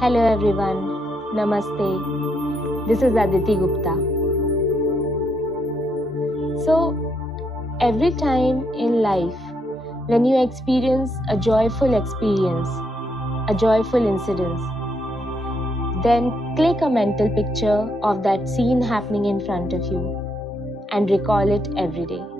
Hello everyone, Namaste. This is Aditi Gupta. So, every time in life when you experience a joyful experience, a joyful incident, then click a mental picture of that scene happening in front of you and recall it every day.